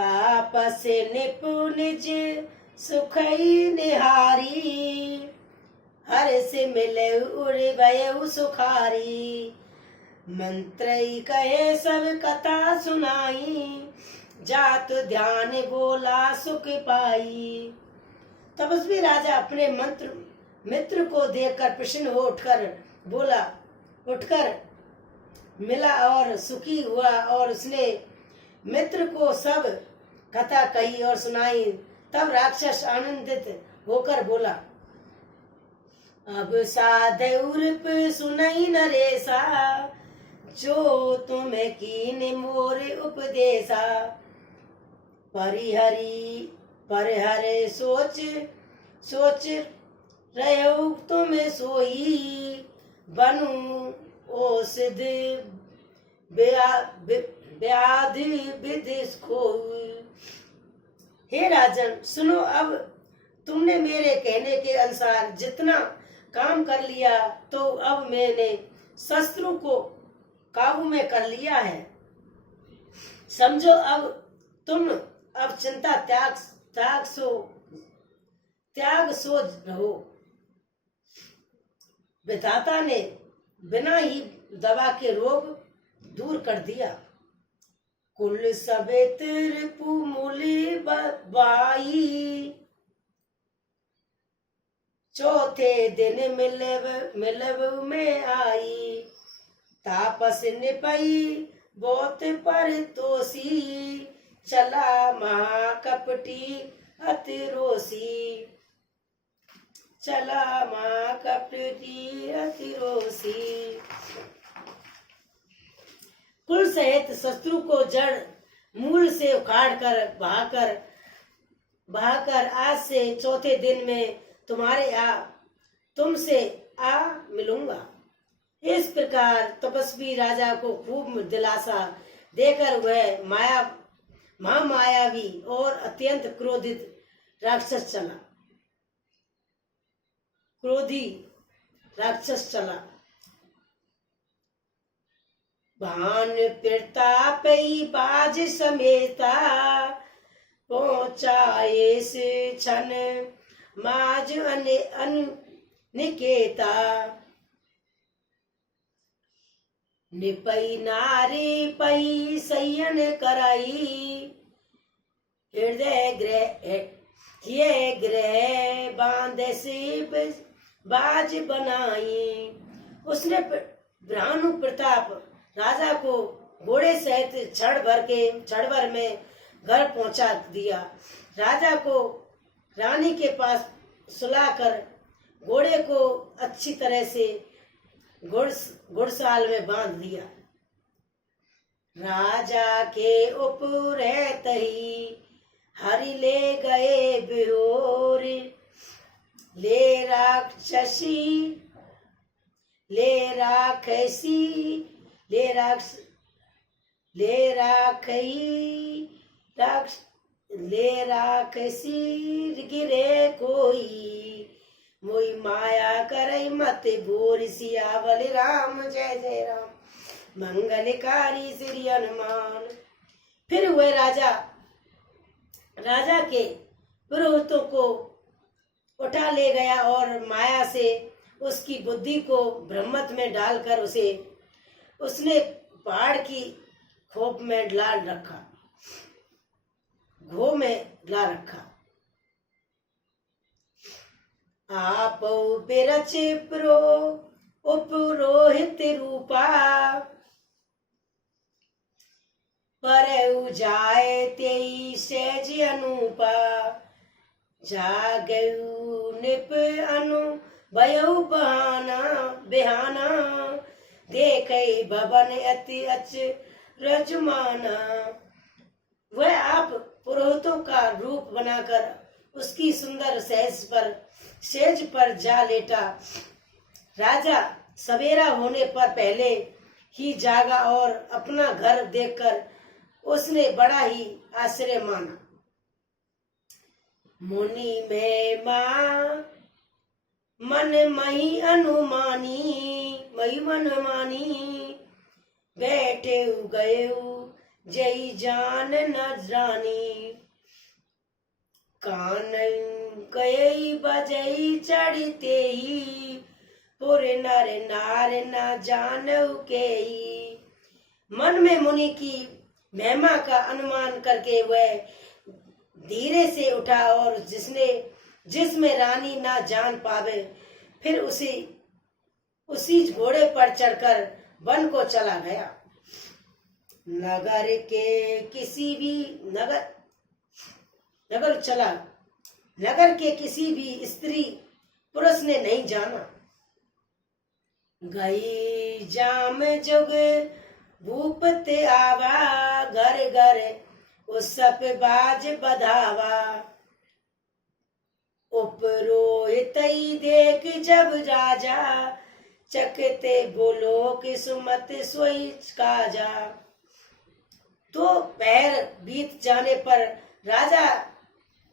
तापस निपुनिज सुखई निहारी, हर से मिले उड़ भयउ सुखारी। मंत्रई कहे सब कथा सुनाई, जात ध्यान बोला सुख पाई। तपस्वी राजा अपने मित्र को देखकर प्रसन्न हो उठकर मिला और सुखी हुआ, और उसने मित्र को सब कथा कही और सुनाई। तब राक्षस आनंदित होकर बोला, अब साधुर्प सुनई नरेसा, जो तुम्हें कीन मोर उपदेशा। परिहरे सोच रहो तुम सोई, बनू औषध व्याधि विदिश खोई। हे राजन सुनो, अब तुमने मेरे कहने के अनुसार जितना काम कर लिया, तो अब मैंने शस्त्रों को काबू में कर लिया है। समझो, अब तुम अब चिंता त्याग सो रहो। विधाता ने बिना ही दवा के रोग दूर कर दिया। कुल सबेत रिपु मूली बाई, चौथे दिन मिलब में आई। तापस निपई बहुत पर तोसी, चला महाकपटी अति रोसी। चला महाकपटी अति रोसी। कुल सहित शत्रु को जड़ मूल से उखाड़ कर बहाकर आज से चौथे दिन में तुमसे आ मिलूंगा। इस प्रकार तपस्वी राजा को खूब दिलासा देकर वह महामायावी और अत्यंत क्रोधी राक्षस चला। भान प्रतापई बाज समेता, पहुंचाए से छन माज निकेता। निपई नारी पई सयन कराई, हृदय ग्रह बांधे से बाज बनाई। उसने भानु प्रताप राजा को घोड़े सहित क्षण भर में घर पहुंचा दिया। राजा को रानी के पास सुलाकर घोड़े को अच्छी तरह से घुड़साल में बांध दिया। राजा के उपरत ही हरि ले गए बिहोर, ले राखसी गिरे कोई, मोई माया करई मत बोर। सियावल राम जय जय राम, मंगलकारी श्री हनुमान। फिर हुए राजा के पुरोहितों को उठा ले गया और माया से उसकी बुद्धि को ब्रह्मत में डालकर उसने पहाड़ की घों में डाल रखा। आप बिरच उपरोहित रूपा, पर जाए तेई सहज अनुपा। जागयु निप अनु भयउ बिहाना, देखई भवन अति रजमाना। वह आप पुरोहितों का रूप बनाकर उसकी सुंदर सेज पर जा लेटा। राजा सवेरा होने पर पहले ही जागा और अपना घर देखकर उसने बड़ा ही आश्चर्य माना। मुनि में मन मही अनुमानी, बैठे गए जई जान न जानी। कान कई बजई चढ़ते ही, पुर नर नार न जानऊ केई। मन में मुनि की महिमा का अनुमान करके वह धीरे से उठा और जिसमें रानी ना जान पावे, फिर उसी घोड़े पर चढ़कर वन को चला गया। नगर के किसी भी स्त्री पुरुष ने नहीं जाना। गई जाम जुग भूप ते आवा, घर घर उसप बाज बधावा। उपरोहित देख जब राजा, चकते बोलो कि सुमत सोई काजा। तो पैर बीत जाने पर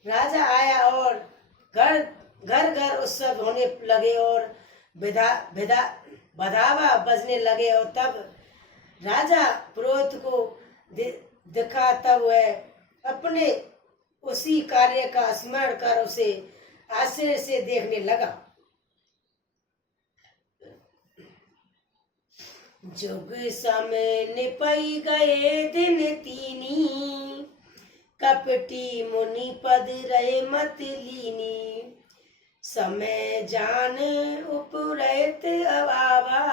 राजा आया और घर घर उत्सव होने लगे और बधावा बजने लगे। और तब राजा पुरोहित को दिखा, तब वह अपने उसी कार्य का स्मरण कर उसे आश्चर्य से देखने लगा। जुग समय निपई गए दिन तीनी, कपटी मुनि पद रहे मत लीनी। समय जान उपरहित आवा,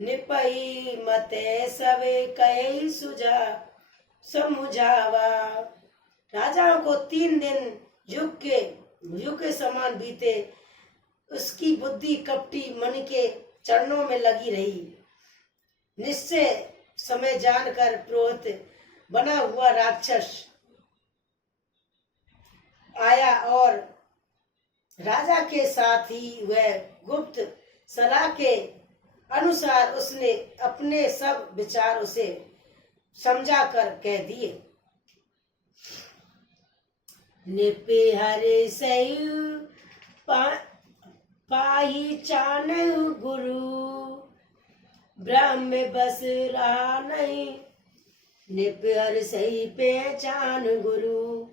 निपई मते सवे कई समुझावा। राजाओं को 3 दिन युग के समान बीते। उसकी बुद्धि कपटी मुनि के चरणों में लगी रही। निश्चय समय जानकर पुरोहित बना हुआ राक्षस आया और राजा के साथ ही वह गुप्त सलाह के अनुसार उसने अपने सब विचार उसे समझा कर कह दिए। निपे हरे सयु पाही चान गुरु, ब्रह्म बस रहा नहीं। निप हर सही पहचान गुरु,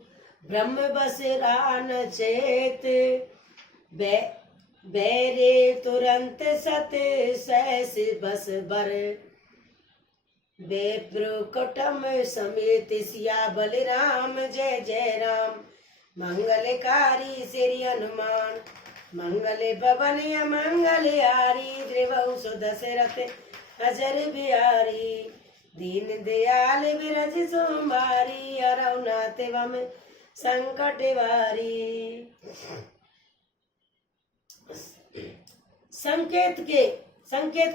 ब्रह्म बस रहा न चेत। बैरे तुरंत सत सहस बस बर, बेप्रो कुटुम समेत सिया बलराम। जय जय राम। मंगलकारी श्री हनुमान, मंगल भवन मंगल हारी। द्रिवहु सुदशरथ अजर बिहारी, दीन दयाल विरज सोमवारी। हरौ नाथ वम संकट वारी। संकेत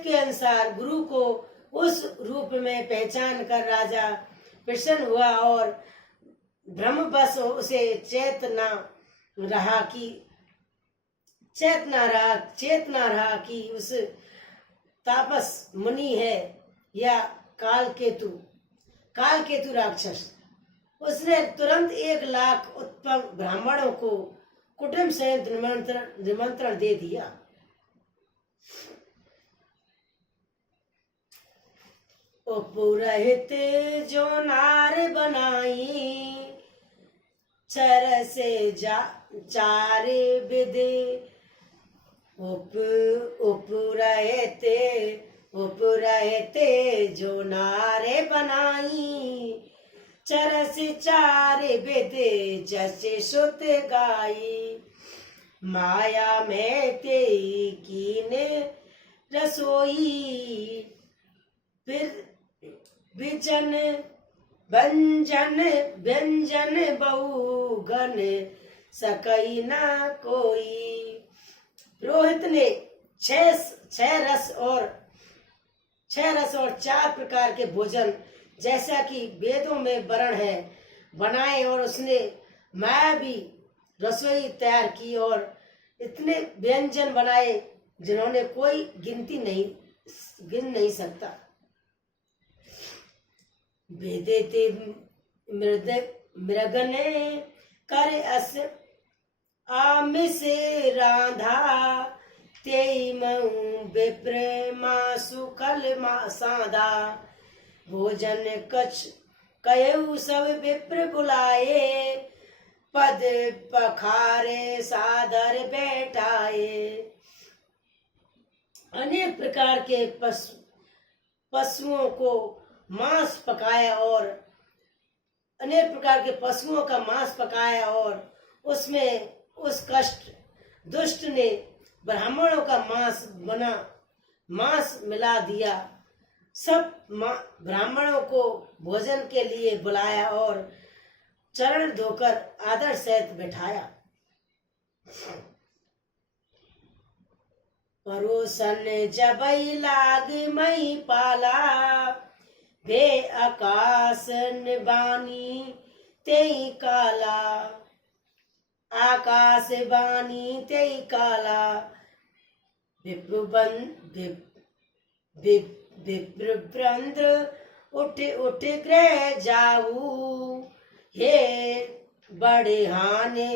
के अनुसार गुरु को उस रूप में पहचान कर राजा प्रसन्न हुआ और ब्रह्मवश उसे चेतना रहा कि उस तापस मुनि है या कालकेतु राक्षस। उसने तुरंत 1 लाख उत्तम ब्राह्मणों को कुटुंब सहित निमंत्रण दे दिया। पुरोहित जो नार बनाई, चर से चारे विधि। उपरहित जो नारे बनाई, चरस 4 विधि जैसे सुत गाई। माया में ते कीन रसोई, फिर व्यंजन बहुगन सकई ना कोई। पुरोहित ने 6 रस और 4 प्रकार के भोजन जैसा कि वेदों में वर्ण है बनाए, और उसने मायावी रसोई तैयार की और इतने व्यंजन बनाए जिन्होंने कोई गिन नहीं सकता। वेदेते मृगने कर अस आमिष राधा, तेई मऊ विप्र मासु कल साधा। भोजन कछ कयऊ सब विप्र बुलाए, पद पखारे सादर बैठाए। अनेक प्रकार के पशुओं को मांस पकाया और अनेक प्रकार के पशुओं का मांस पकाया और उसमें उस कष्ट दुष्ट ने ब्राह्मणों का मांस मिला दिया। सब ब्राह्मणों को भोजन के लिए बुलाया और चरण धोकर आदर सहित बैठाया। परोसन जबई लाग मई पाला, वे आकाश बानी तेई काला, आकाश बानी तेई काला। विप्रवृंद उठ उठ ग्रह जाऊ, हे बड़े हाने